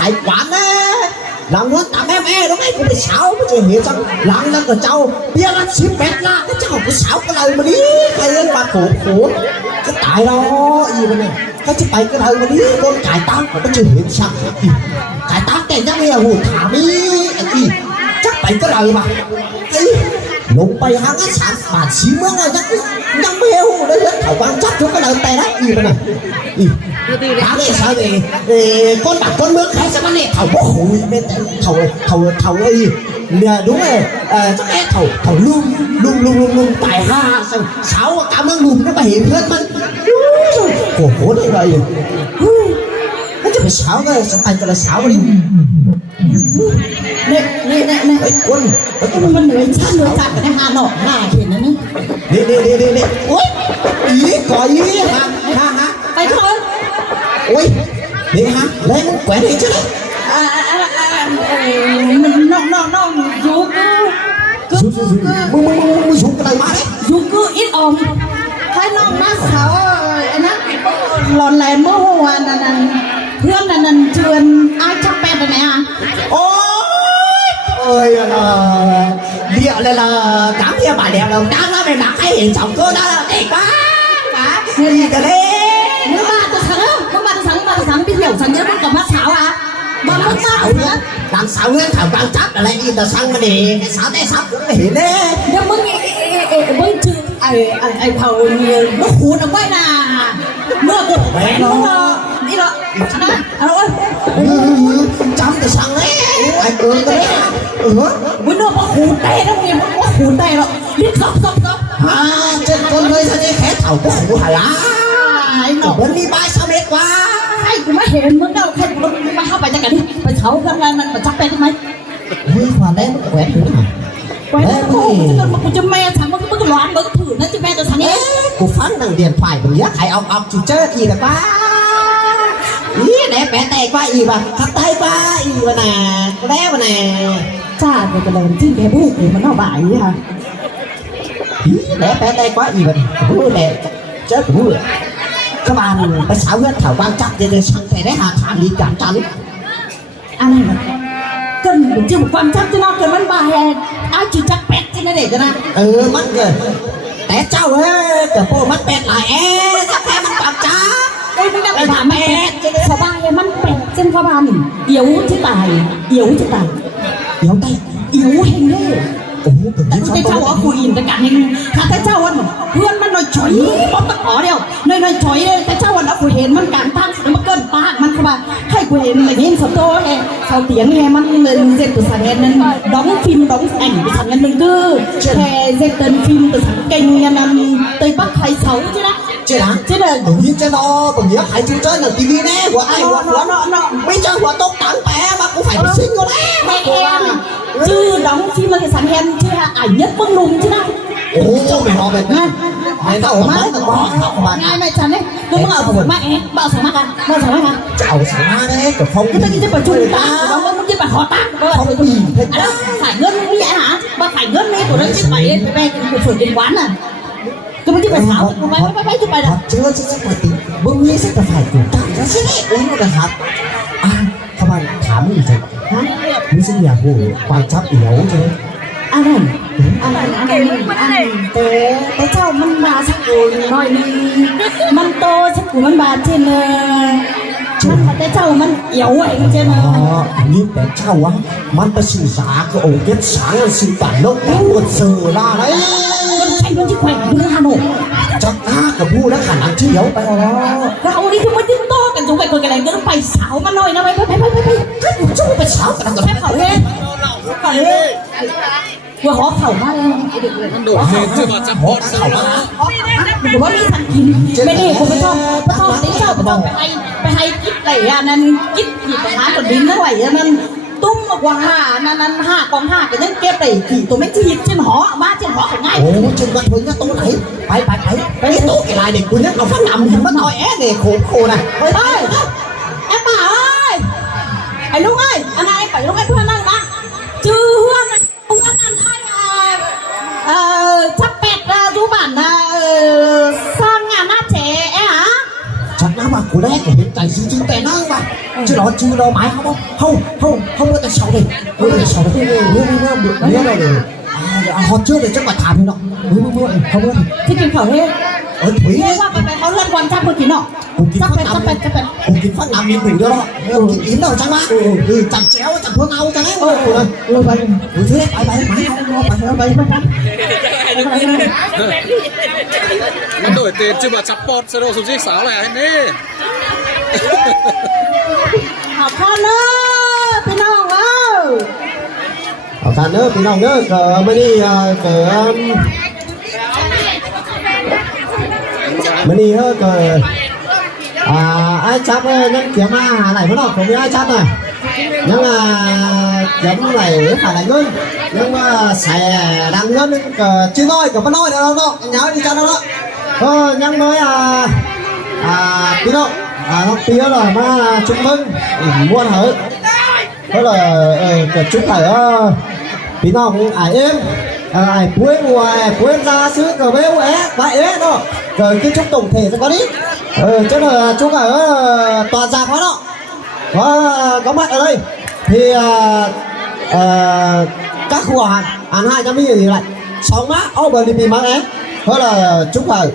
khải quán á lòng nó tạm em đúng ấy cũng bị xáo cái chuyện hiểu xong lòng nó còn trâu bia nó xíu bẹt ra cái cháu cái xáo cái lời mà đi hay lên bà khổ cái tại đó gì mà này cái chiếc tay cái lời mà đi con cải tác mà có chuyện hiểu sao cải tác cái nhắc nghe hùi thả đi gì chắc tay cái lời mà cái lục bay hăng á sản bản xí mướn rồi chắc nhắm bêu đấy thảo quan chắc chúng cái lời tay đấy gì mà này đáng để sao thì con bản con mướn khai sẽ bắt này thảo bốc hùi bên thảo ấy đúng rồi chắc cái thảo lung tài ha xong sáu cảm ơn lùm nó phải hiện hếtมันkhổ đấy vậy nó chỉ phải sáu cái thành cái là sáu đi nè quânมันเหนื่อยชั้นเหนื่อยจัดกันในฮานอกห่าเห็นนะนี่โอ๊ยอีก่อยอีฮะไปเถอะโอ๊ยนี่ฮะแรงแกว่งใช่ไหมมันน้องยูมึงยูกันอะไรมาเนี่ยยูกูอิดอมให้น้องมาเขาไอ้นั่นหลอนแหลมเมื่อวานนั่นเพื่อนนั่นเชิญไอ้ชักแปดไปไหนอ่ะโอ้ơi là liệu là cảm thấy bà đẹp là đáng lắm mày mặc cái hiện trọng cơ đó là đẹp quá cả gì cả đấy nếu ba tôi thắng biết hiểu thằng nhớ con cầm mắt xảo à mà mắt xảo nữa làm xảo nguyên thảo quan chắc là lại đi tờ xăng mà để cái xảo tay xảo cũng để đấy nhưngมึงchứ ai thầu nhiều nó khốn nó quay nè mưa cổ bé nó đi đó anh ơi chấm tờ xăng đấy ai cười cái đấy bữa nó có khủ tay đó nghe có khủ tay đó biết khóc trên con nơi sao đi khé thầu có khủ hả lá anh nó vẫn đi 300 mét quá ai cũng mới hiệnมึงđâuใครมึงมาเข้าไปจะกันดิไปเฉากันมันจับเป็นไหมวิ่งผ่านได้มันแหวนถึงหรอแหวนกูจะแม่ทำมึงร้อนมึงถือนะจะแม่ตัวฉันเนี่ยกูฟังหนังเดียนฝ่ายมึงเยอะใครเอาจูเจอร์ทีกันป้าý đẹp bẻ tay quá y mà thắt tay quá y mà nè đéo mà nè cha về cái lần trên cái bút thì mà nó bại vậy hả ý đẹp bẻ tay quá y mà bút đẹp chết của bút các bạn phải xảo hết thảo quan chắc để sang thầy đấy hà thảm đi cảm chắn anh này cần được chưa một quan chắc cho nó cần bắn bài ai chỉ chắc bẹt cho nó để cho nó mắt kìa té trâu ấy cả bộ mắt bẹt lại chắc em mắt cảm chắcไม่ได้ถามแม่ชาวบ้านมันเป็ดเส้นข้าวบ้านเอี่ยวที่ตายเอี่ยวที่ตายเอี่ยวได้เอี่ยวเฮงเลยโอ้โหแต่เจ้าว่าคุยอินแต่การเฮงถ้าแต่เจ้าวันเพื่อนมันหน่อยฉอยป๊อปตะขอเดียวหน่อยฉอยเลยแต่เจ้าวันเอาคุยเห็นมันการตั้งมันเกินปากมันเข้ามาให้คุยเห็นอะไรเงี้ยสตูเองเขาเตียงแฮมันเลยเจ็ดตัวสังเกตนั้นดองฟิล์มดองแองไปสังเกตหนึ่งคือแค่เจ็ดตัวฟิล์มตัวสังเกตยันนั้นตัวปักไข่เสาใช่ไหมchứ là tự nhiên cho nó còn nhớ phải chú chơi là tivi nè của ai của nó bây giờ của tốt tặng bé mà cũng phải bị xinh rồi đấy mẹ em chứ đóng phim mà cái sản em chứ ảnh nhất bưng lùm chứ nào ồ mày họ về mày tao má ngay mày chắn đấy cứ bảo của mẹ bảo sáng mắt à chào sáng mắt đấy kiểu không cái gì bảo chung ta không chứ bảo họ ta không có gì phải ngân như vậy hả bà phải ngân đấy của nó chứ mày về của tiền quán à cái mấy cái bài thảo mấy cái bài đó chưa phải tính bưng như sẽ phải chủ tác nó sẽ lấy nó là hạt các bạn thảm gì vậy hả mình xin nhà hồ quan sát yếu chứ anh tế cháuมันมาสักกูหน่อยนึงมันโตสักกูมันบาดเช่นมันแต่เจ้ามันเอี่ยวเองใช่ไหมนี่แต่เจ้าอะมันไปสื่อสารกับองค์เย็ดสารสื่อปั่นนกปวดเสือละไรใช่มันที่แขวนอยู่ในฮานอยจับหน้ากับผู้แล้วขันหลังเฉียวไปแล้วเอานี่ที่มันจิ้มโต้กันจุ๊บไปคนกันอะไรก็ต้องไปสาวมันหน่อยนะไปจุ๊บไปสาวกันกับแม่เขาเลยว่าหอเข่ามากเลยมันโดดเห็นใช่ไหมจะหอเข่ามากหรือว่ามีทันกินไม่ได้ผมไม่ชอบติ๊กชอบไปให้กิ๊บไหลนั้นกิ๊บหยิบหาตัวดินนั่นไหลนั้นตุ้มกว่านั้นห้ากองห้ากันนั่นเก็บไปกี่ตัวไม่จีบเช่นหอมาเช่นหอของง่ายโอ้จนวันถึงก็ตัวไหนไปตัวกี่ลายเด็กคุณเนี่ยเอาฟันดำหินมาต่อยแอ๊เนี่ยโคนะเฮ้ยแอ๊ป่าเอ้ยไอ้ลูกเอ้ยอันไหนไปลูกไอ้เพื่อนนั่งนะจื้อเพื่อนนั่นไอ้ชักเป็ดดูบ้านสร้างงานหน้าเจ๋ฮะชักน้ำมากูแรกเห็นใจจริงๆแต่นั่งว่ะโอ้ chứ đó mãi không có tay sầu đi tay sầu đi mưa rồi họ chưa để chắc mà thảm nó mưa không có thìกินเขาให้thủy đấyว่าไปเขาเล่นวันจับมือกินเนาะจับเป็นกินphát làm miếng thủy đóกินอิ่มđâu chẳng má chặt chéo chặt phương âu chẳng ấyไปthứ đấyไป มันđổi tiền chứ mà chắp bọt sẽ đồ sụp xích xáo này anh đi ขอบคุณนะพี่น้องว้าว ở cả nước thì lòng nước mới đi mới đi ai chấp những kiếm này mới nọ không ai chấp này nhưng mà kiếm này phải là ngân nhưng mà xài đang ngân chưa nói cả phân nói đâu đâu nháo đi cho nó đó nhưng mới tí độ nó tía rồi mà chúng mừng mua hở thế là chúng phải tí nào cũng ai em ai cuối mùa cuối ra xứ cờ bé vậy ấy đó rồi cái chút tổng thể sẽ có đi chứ là chúng ở toàn giạc đó có mặt ở đây thì các khu ăn hai trăm gì lại sống má bờ đi mang em thế là chúng phải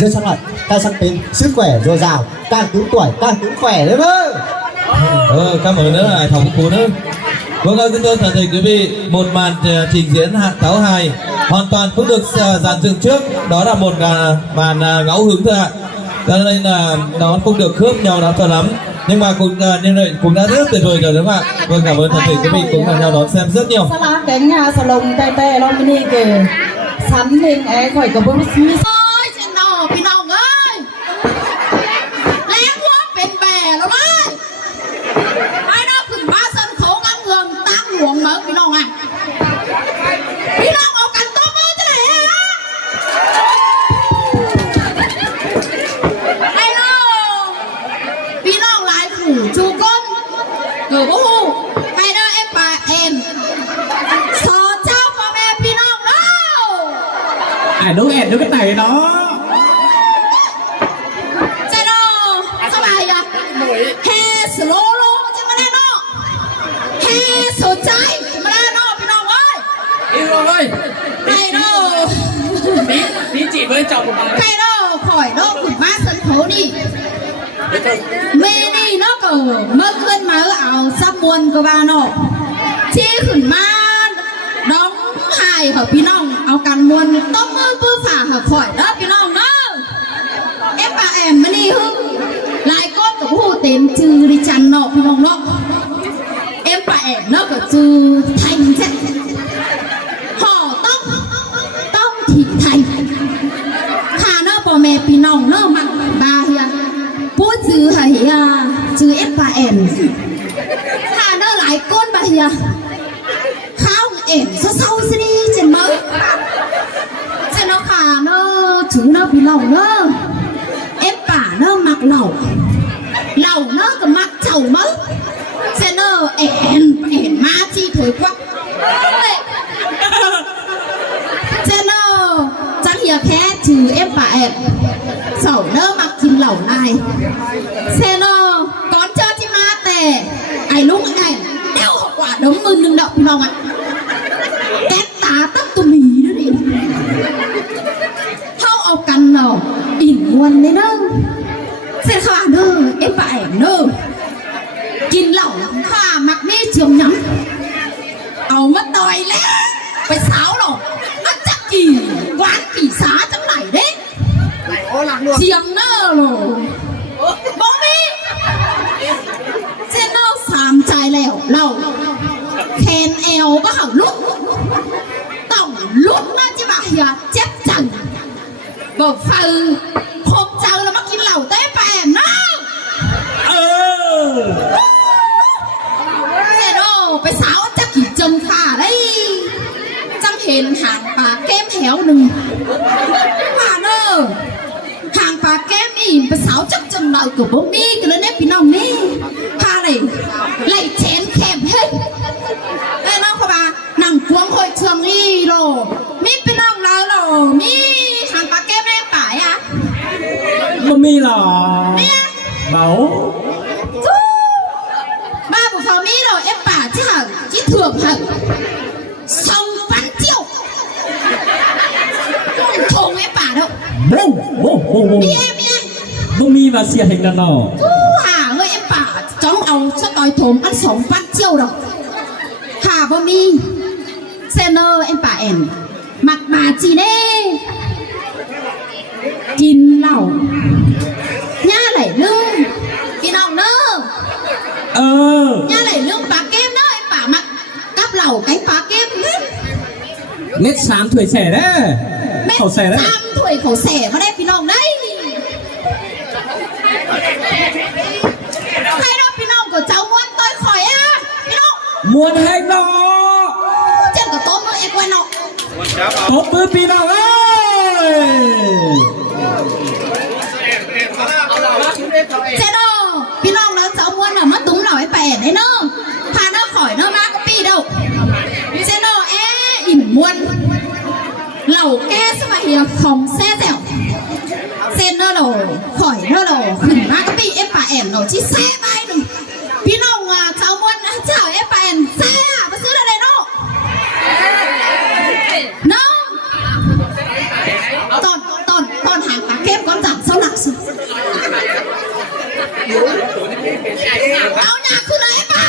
dưa sang lại tay sang tính sức khỏe dồi dào càng tướng tuổi càng tướng khỏe đấy mơ cảm ơn nữa là thống phú nữa. Vâng, kính thưa toàn thể quý vị, một màn trình diễn hạng tấu hài hoàn toàn cũng được dàn dựng trước, đó là một màn ngẫu hứng thôi ạ. Cho nên là nó không được khớp nhau lắm cho lắm, nhưng mà cũng đã rất tuyệt vời rồi đúng không ạ? Vâng, cảm ơn toàn thể quý vị cũng là nhau đón xem rất nhiều.สลาแกงงาสลงเต้ๆเราไม่นี่เกสันเองไอ้ข่อยกับบุ้มมีฉันนอพี่น้องเอ้ยแล้วว่าเป็นแบ่แล้วไหมไอ้น้องขึ้นมาสนโขงอันเมืองตั้งหลวงเหมือนพี่น้องอ่ะพี่น้องเอากันตัวมือจะไหนฮะไอ้น้องพี่น้องหลายขู่ชูก้นเกือบหูไอ้น้องเอ็มปาเอ็มสอเจ้าพ่อแม่พี่น้องเล่าđúng cái này đó เจโน่สบายอ่ะเฮสโลโลจะมาได้เนาะเฮสนใจมาได้เนาะพี่น้องเอ้ย yêu rồi ไอ้เนาะ tí chị với chồng một ไอ้เนาะข่อยเนาะขุดมาสนโขนี่เมนี่เนาะก็เมื่อคืนมาเอาซับมวนก็ว่าเนาะที่ขึ้นมาน้องหายเหรอพี่น้องเอากันมวนต้องมือปื้อฝ่าเหรอข่อยเนาะพี่น้องเนาะเอ็มปาแอมมานี่ฮึลายก้นกับผู้เต็มจือดิจันเนาะพี่น้องเนาะเอ็มปาแอมเนาะกับจือไทยแท้ห่อต้องถีไทยข้าเนาะพ่อแม่พี่น้องเนาะมันบาเฮียพูดจือเฮียจือเอ็มปาแอมข้าเนาะหลายก้นบาเฮียข้าวเอ็มเศร้าๆสิดิเจนมั้งเจนเนาะข้าเนาะจือเนาะพี่น้องเนาะem bà nó mặc lẩu nóก็mặc chầu mất xe nó ẻn ma chi thôi quá xe nó chắc giờ khé trừ em bà em sầu nó mặc chim lẩu này xe nó con cho chim ma tè ai lúc này đeo hậu quả đống mừng đừng đậuพี่น้องạ em tá tóc tụi mì đó đi thâuเอากันเนาะอิ่มวันเลยเนอะเสร็จข้าเนอะเอ็มปะแอมเนอะกินเหล้าข้ามักไม่เจียมย้ำเอามาต่อยแล้วไปสาวหรอกมันจะกี่หวานกี่สาจังไหนเด้เจียมเนอะหรอบอกมีเส้นเนอะสามใจแล้วเราแคนเอวก็เห่าลุกต้องลุกนะจิบ่าเฮียเจ็บจังบอกฟังพบเจอแล้วมากินเหล้าเต้แปมนะเซโนไปสาวจะกี่จมฝ่าได้จังเห็นหางปลาแก้มแถวหนึ่งผ่านเนอหางปลาแก้มนี่ไปสาวจักจมหน่อยกับบ่มีกันแล้วเนี่ยพี่น้องนี่พาเลยไล่เชนแคมเฮ้ยไอ้น้องเขามานั่งกวงคอยเชืองนี่โลมีพี่น้องเราโลมีหางปลาแก้มแม่ป่ายอ่ะ mami là bảo จู๊ có mi rồi em bà chứ hả chỉ thường hả xong bắn chiêu thùng em bà đâu โบ้โบ้โบ้โบ้ đi em đi em บ่มีมาเสียให้กันเนาะ Thu hà ơi em bà trong ông cho tỏi thùng ăn sống bắn chiêu đâu hà vô mi xe nơ em bà em mặc bà chị đê kín lẩu nha lẩy lưng kín lòng nơ เออ nha lẩy lưng bà kem đó em bà mặc cắp lẩu cánh bà kem เม็ด3ถ้วยแส่เด้อเขาแส่เด้อ tam tuổi khẩu xẻ mà đem kín lòng đấy hay đó kín lòng của cháu muốn tôi khỏi á kín lòng มวนให้เนาะ chân của tôm nữa em quen nó ตบมือพี่น้องเอ้ย thế đâu kín lòng nó cháu muốn là mất đúng nào ấy bẻ đấy nơ thà nó khỏi nó má có pi đâu thế đâu ỉm muôn lẩu ke sao mà hiểu không xe dẻo xe nó đầu khỏi nó đầu khửng má cái pi em bà ẻn đầu chỉ xe bay đừngพี่น้องอ่ะชาวมวลนะเจ้าเอฟเอ็นเซ่มาซื้ออะไรเนาะเนาะตอนหางปลาเข้มก้อนจับเสาหลักสุดเอาหน้าขึ้นเลยป่ะ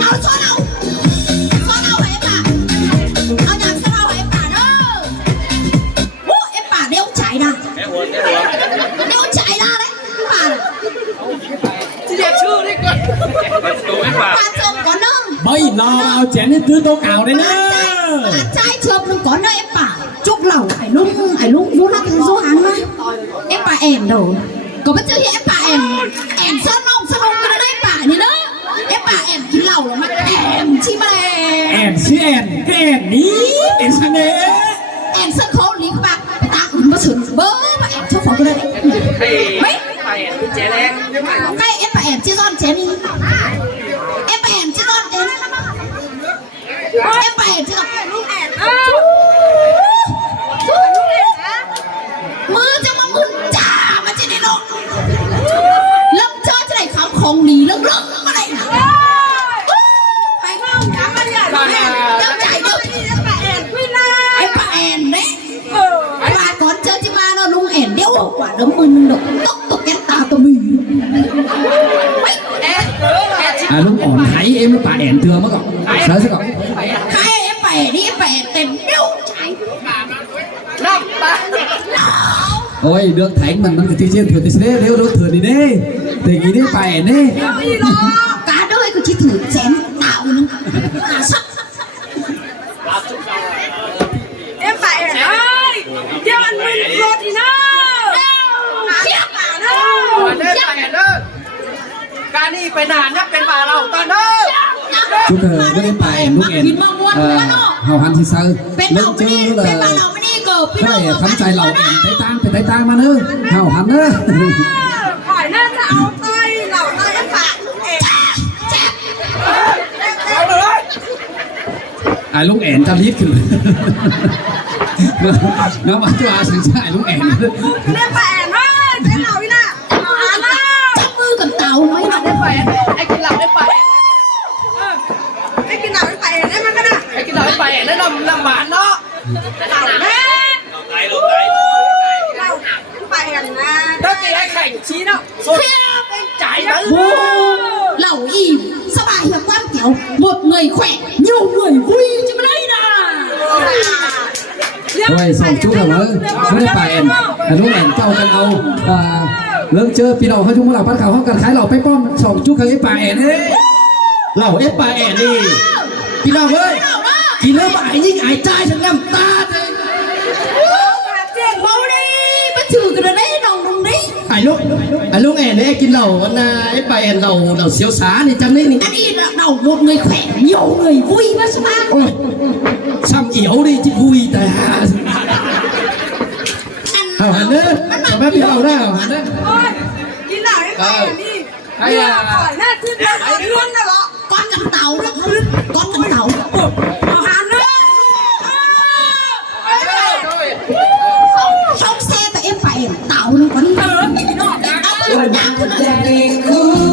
เอาช้อนเอาไว้ป่ะเอาหนังเสาเอาไว้ป่ะเนาะโอ้เอฟป่ะเดี๋ยวใจนะเดี๋ยวใจละเลยป่ะป่าจมก่อนเนาะ บ่อีนอเอาแจนให้ตื้อโตเก่าได้นะ ป่าใจเชื่อมนึงก่อนเนาะเอฟป่ะจุกเหล่าไอ้ลุงยูรักยูหันนะเอฟป่ะแอนโดก็ไม่เจอเอฟป่ะแอนซ่อนน้องกันได้ป่ะนี่เนาะเอฟป่ะแอนกินเหล้าหรอมาแอนชิมาแล แอนชื่อแอนก็แอนนี้แอนชาแนล แอนเสื้อโค้ทลิงป่ะตาอุ่นมาสุดเบอร์ป่ะแอนชอบฝอกันเลยไม่ใครเอฟป่ะแอนชื่อซ่อนเจนี่เอฟป่ะแอนชื่อซ่อนเจนเอฟป่ะแอนชื่อซ่อนลูกแอนมือจะมามุนจ่ามาจะได้หรอกเริ่มเจอจะได้คำของหนีเริ่มอะไรนะไปเข้าจับมาเนี่ยเดี๋ยวใจเดี๋ยวเอ็นพี่นายไอ้ป้าแอนเนี่ยป้าก่อนเจอที่มาเนาะลุงแอนเดี๋ยวกว่าเดี๋ยวมึนดอกตกแกตาตัวมีลุงอ่อนไทยเอ็มป่าแอนเถื่อมาก่อนเสือซะก่อน ใครไอ้ป้านี่ไอ้ป้าเต็มเดี๋ยวใจน้ำตา โอ้ยเดือกไถมันก็ที่เช่นเถื่อที่เช่นเร็วเถื่อดีเด้แต่กี้นี่ป่าแอนนี่ cả đôi của chị thử chém tạo nữa sắp em phải ơi kêu anh mình ruột thì nó chết bà nó การนี่เป็นทหารนับเป็นป่าเราตอนเด้อ ชุดก็ได้ป่าแอนลูกแอนเฮาหันที่เซอร์ bên เลิก đầu เจ mới อ đi เลย bên đầu mới đi cờ phía ใช่ đầu ทำใจเหล่าแอนไปตามมาเนอะเฮาหันเนอะ hỏi nên là áo tay lẩu tay em phải ลุงแอนจะรีบขึ้นน้ำมันจะอาสังชายลุงแอน em phải em ơi cái lẩu đi nè ăn á chắc mưa cầm tàu mấy em phải anh cái lẩu em phải anh cái lẩu em phải em ăn cái nè ไอ้กินเหล้าไปแล้วลำบากเนาะ lẩu nè lẩu phải em nè ถ้ากินไอ้ไข่ชี้เนาะสุดเป็นใจนะ lẩu im sao bài hiệp quan kiểu một người khỏe nhiều người vui chứ mà đây nè โอ้ยส่งชุดเหรอไม่ได้ป่าแอนลุงแอนเจ้ากันเอาเลิกเจอพี่น้องเขาชุ่มเราปั้นเขาเขากันขายเราไปป้อมส่งชุดเขาไอ้ป่าแอนเอ้เหล่าไอ้ป่าแอนนี่พี่น้องเอ้ยกินแล้วบ่ายยิ่งอายใจฉันน้ำตาเลย mau đi bắt trừ cái đấy đồng đồng đấy ไอ้ลูกแอนเนี่ยกินเหล้าวันน่ะไอ้ไปแอนเหล้าเสียวสานี่จำได้นี่ anh đi là đầu một người khỏe nhiều người vui mà sao ba โอ้ยซ้ำเอี่ยวดิที่คุยแต่หา เอาหันเด้อเอาแม่พี่เอาได้เอาหันเด้อ ôi cái lẩu em phải đi hay là hỏi nè chứ đâu luôn nè đó con cầm tàu đó con cầm tàu hàn nữa xong xe tại em phải tàu nó có đi nhà jadi ku